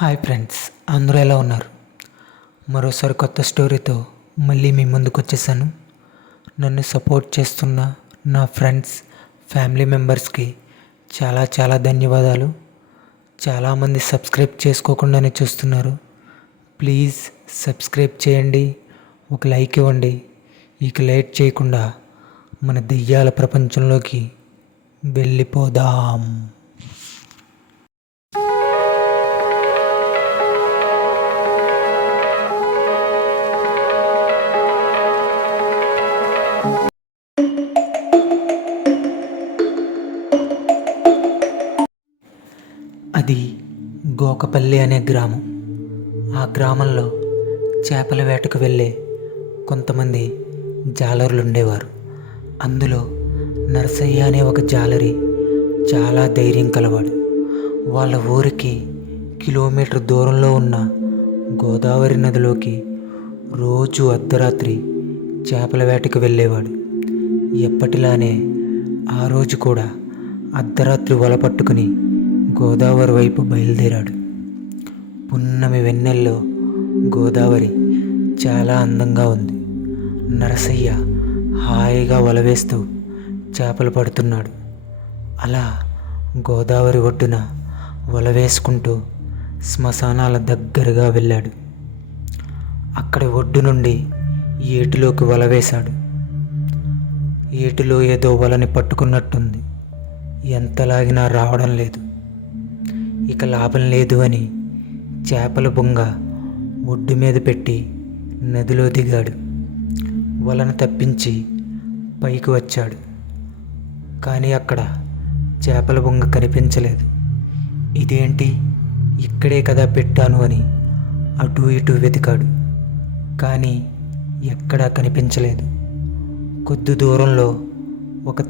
Hi friends, అందరూ ఎలా ఉన్నారు? మరోసారి కొత్త స్టోరీతో మళ్ళీ మీ ముందుకు వచ్చేసాను. నన్ను సపోర్ట్ చేస్తున్న నా ఫ్రెండ్స్, ఫ్యామిలీ మెంబర్స్కి చాలా చాలా ధన్యవాదాలు. చాలామంది సబ్స్క్రైబ్ చేసుకోకుండానే చూస్తున్నారు. ప్లీజ్ సబ్స్క్రైబ్ చేయండి, ఒక లైక్ ఇవ్వండి. ఇక లేట్ చేయకుండా మన దెయ్యాల ప్రపంచంలోకి వెళ్ళిపోదాం. అది గోకపల్లి అనే గ్రామం. ఆ గ్రామంలో చేపల వేటకు వెళ్ళే కొంతమంది జాలరులు ఉండేవారు. అందులో నరసయ్య అనే ఒక జాలరి చాలా ధైర్యం కలవాడు. వాళ్ళ ఊరికి కిలోమీటర్ దూరంలో ఉన్న గోదావరి నదిలోకి రోజు అర్ధరాత్రి చేపల వేటకు వెళ్ళేవాడు. ఎప్పటిలానే ఆ రోజు కూడా అర్ధరాత్రి వల పట్టుకుని గోదావరి వైపు బయలుదేరాడు. పున్నమి వెన్నెల్లో గోదావరి చాలా అందంగా ఉంది. నరసయ్య హాయిగా వల వేస్తూ చేపలు పడుతున్నాడు. అలా గోదావరి ఒడ్డున వల వేసుకుంటూ శ్మశానాల దగ్గరగా వెళ్ళాడు. అక్కడి ఒడ్డు నుండి ఏటిలోకి వల వేశాడు. ఏటిలో ఏదో వలని పట్టుకున్నట్టుంది. ఎంత లాగినా రావడం లేదు. ఇక లాభం లేదు అని చేపల బొంగ ఒడ్డు మీద పెట్టి నదిలో దిగాడు. వలను తప్పించి పైకి వచ్చాడు. కానీ అక్కడ చేపల బొంగ కనిపించలేదు. ఇదేంటి, ఇక్కడే కదా పెట్టాను అని అటు ఇటు వెతికాడు. కానీ ఎక్కడా కనిపించలేదు. కొద్ది దూరంలో ఒక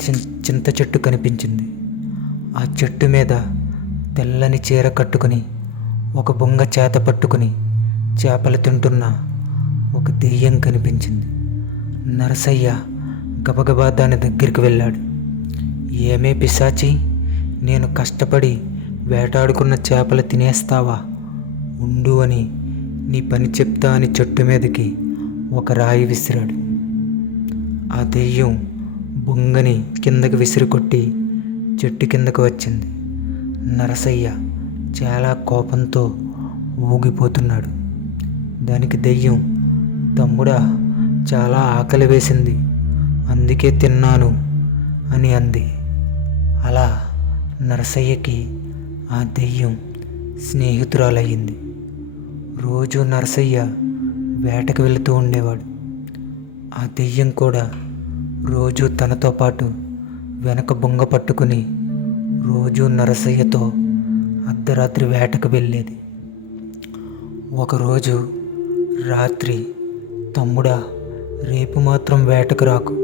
చింత చెట్టు కనిపించింది. ఆ చెట్టు మీద తెల్లని చీర కట్టుకుని ఒక బొంగ చేత పట్టుకుని చేపలు తింటున్న ఒక దెయ్యం కనిపించింది. నరసయ్య గబగబా దాని దగ్గరికి వెళ్ళాడు. ఏమే పిశాచి, నేను కష్టపడి వేటాడుకున్న చేపలు తినేస్తావా? ఉండు అని నీ పని చెప్తా అని చెట్టు మీదకి ఒక రాయి విసిరాడు. ఆ దెయ్యం బొంగని కిందకి విసిరికొట్టి చెట్టు కిందకు వచ్చింది. నరసయ్య చాలా కోపంతో ఊగిపోతున్నాడు. దానికి దెయ్యం, తమ్ముడా, చాలా ఆకలి వేసింది, అందుకే తిన్నాను అని అంది. అలా నరసయ్యకి ఆ దెయ్యం స్నేహితురాలయ్యింది. రోజు నరసయ్య వేటకు వెళుతూ ఉండేవాడు. ఆ దెయ్యం కూడా రోజు తనతో పాటు వెనక బొంగ పట్టుకుని రోజు నరసయ్యతో అర్ధరాత్రి వేటకు వెళ్ళేది. ఒకరోజు రాత్రి, తమ్ముడా, రేపు మాత్రం వేటకు రాకు,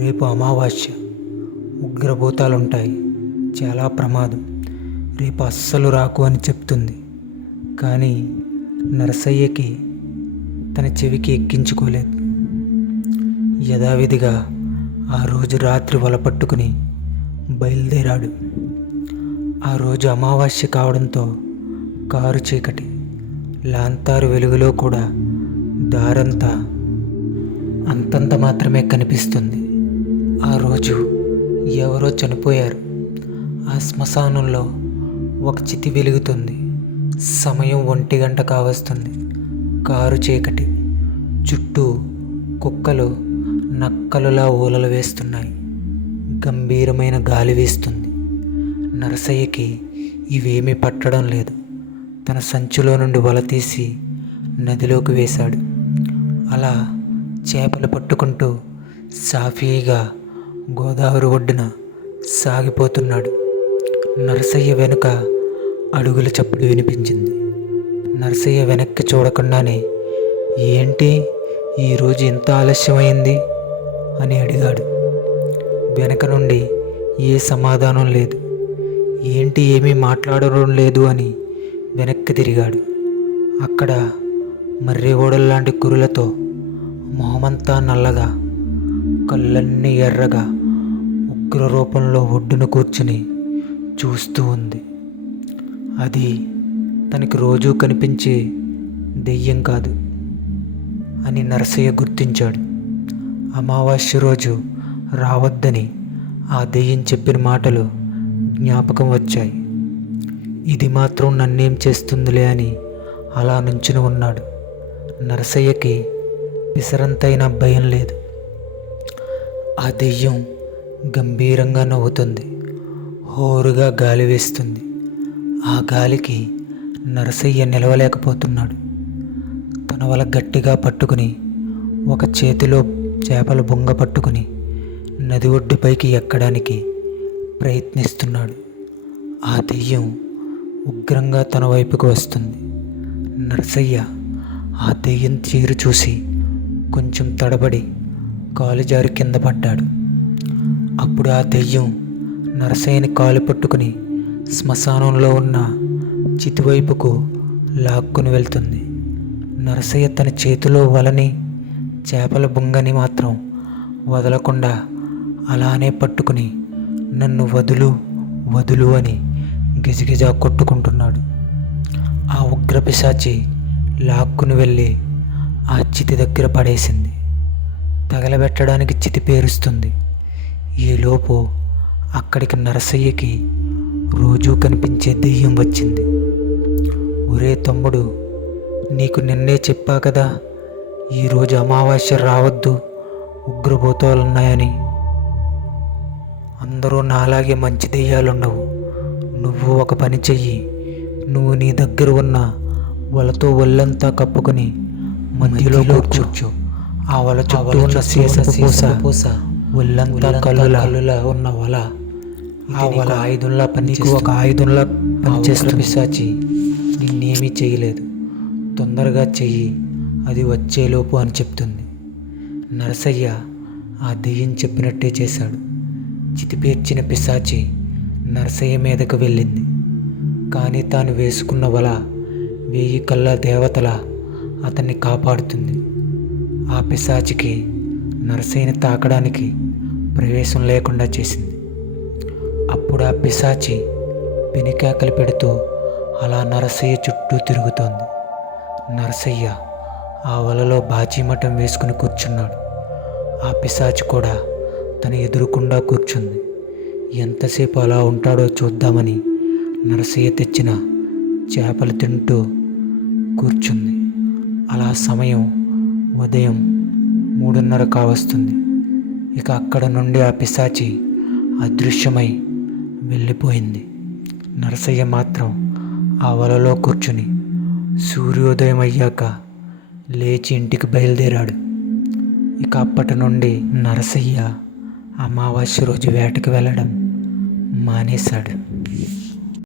రేపు అమావాస్య, ఉగ్రభూతాలుంటాయి, చాలా ప్రమాదం, రేపు అస్సలు రాకు అని చెప్తుంది. కానీ నరసయ్యకి తన చెవికి ఎక్కించుకోలేదు. యథావిధిగా ఆ రోజు రాత్రి వల పట్టుకుని బయలుదేరాడు. ఆ రోజు అమావాస్య కావడంతో కారు చీకటి. లాంతారు వెలుగులో కూడా దారంతా అంతంత మాత్రమే కనిపిస్తుంది. ఆ రోజు ఎవరో చనిపోయారు. ఆ శ్మశానంలో ఒక చితి వెలుగుతుంది. సమయం 1 గంట కావస్తుంది. కారు చీకటి. చుట్టూ కుక్కలు నక్కలులా ఊలలు వేస్తున్నాయి. గంభీరమైన గాలి వీస్తుంది. నరసయ్యకి ఇవేమీ పట్టడం లేదు. తన సంచిలో నుండి వల తీసి నదిలోకి వేశాడు. అలా చేపలు పట్టుకుంటూ సాఫీగా గోదావరి ఒడ్డున సాగిపోతున్నాడు. నరసయ్య వెనుక అడుగుల చప్పుడు వినిపించింది. నరసయ్య వెనక్కి చూడకుండానే, ఏంటి ఈరోజు ఎంత ఆలస్యమైంది అని అడిగాడు. వెనక నుండి ఏ సమాధానం లేదు. ఏంటి, ఏమీ మాట్లాడడం లేదు అని వెనక్కి తిరిగాడు. అక్కడ మర్రి ఓడల్లాంటి కురులతో మొహమంతా నల్లగా, కళ్ళన్నీ ఎర్రగా ఉగ్ర రూపంలో ఒడ్డున కూర్చుని చూస్తూ ఉంది. అది అతనికి రోజూ కనిపించే దెయ్యం కాదు అని నరసయ్య గుర్తించాడు. అమావాస్య రోజు రావద్దని ఆ దెయ్యం చెప్పిన మాటలు జ్ఞాపకం వచ్చాయి. ఇది మాత్రం నన్నేం చేస్తుందిలే అని అలా నుంచుని ఉన్నాడు. నరసయ్యకి పిసరంతైనా భయం లేదు. ఆ దెయ్యం గంభీరంగా నవ్వుతుంది. హోరుగా గాలి వేస్తుంది. ఆ గాలికి నరసయ్య నిలవలేకపోతున్నాడు. తన వల గట్టిగా పట్టుకుని ఒక చేతిలో చేపల బొంగ పట్టుకుని నది ఒడ్డుపైకి ఎక్కడానికి ప్రయత్నిస్తున్నాడు. ఆ దెయ్యం ఉగ్రంగా తన వైపుకు వస్తుంది. నరసయ్య ఆ దెయ్యం తీరు చూసి కొంచెం తడబడి కాలు జారి కింద పడ్డాడు. అప్పుడు ఆ దెయ్యం నరసయ్యని కాలు పట్టుకుని శ్మశానంలో ఉన్న చితివైపుకు లాక్కుని వెళ్తుంది. నరసయ్య తన చేతిలో వలని చేపల బొంగని మాత్రం వదలకుండా అలానే పట్టుకుని నన్ను వదులు వదులు అని గిజగిజా కొట్టుకుంటున్నాడు. ఆ ఉగ్రపిశాచి లాక్కుని వెళ్ళి ఆ చితి దగ్గర పడేసింది. తగలబెట్టడానికి చితి పేరుస్తుంది. ఈలోపు అక్కడికి నరసయ్యకి రోజూ కనిపించే దెయ్యం వచ్చింది. ఒరే తమ్ముడు, నీకు నిన్నే చెప్పా కదా ఈరోజు అమావాస్య రావద్దు, ఉగ్రభూతాలున్నాయని. అందరూ నాలాగే మంచి దెయ్యాలుండవు. నువ్వు ఒక పని చెయ్యి. నువ్వు నీ దగ్గర ఉన్న వలతో ఒళ్ళంతా కప్పుకొని మధ్యలో కూర్చో. ఆ వల చుట్టూ ఉన్న పూస ఒళ్ళంతా కల్లులా ఉన్న వల ఆ వల ఆయుధంలా ఒక ఆయుధంలా పనిచేస్తున్న పిశాచి నిన్నేమీ చేయలేదు. తొందరగా చెయ్యి, అది వచ్చేలోపు అని చెప్తుంది. నరసయ్య ఆ దెయ్యం చెప్పినట్టే చేశాడు. చితిపేర్చిన పిశాచి నరసయ్య మీదకు వెళ్ళింది. కానీ తాను వేసుకున్న వల 1000 కళ్ళ దేవతల అతన్ని కాపాడుతుంది. ఆ పిశాచికి నరసయ్యని తాకడానికి ప్రవేశం లేకుండా చేసింది. అప్పుడు ఆ పిశాచి పెనికేకలు పెడుతూ అలా నరసయ్య చుట్టూ తిరుగుతోంది. నరసయ్య ఆ వలలో బాచీమఠం వేసుకుని కూర్చున్నాడు. ఆ పిశాచి కూడా తన ఎదురుకుండా కూర్చుంది. ఎంతసేపు అలా ఉంటాడో చూద్దామని నరసయ్య తెచ్చిన చేపలు తింటూ కూర్చుంది. అలా సమయం ఉదయం 3:30 కావస్తుంది. ఇక అక్కడ నుండి ఆ పిశాచి అదృశ్యమై వెళ్ళిపోయింది. నరసయ్య మాత్రం ఆ వలలో కూర్చుని సూర్యోదయం అయ్యాక లేచి ఇంటికి బయలుదేరాడు. ఇక అప్పటి నుండి నరసయ్య అమావాస్య రోజు వేటకు వెళ్ళడం మానేశాడు.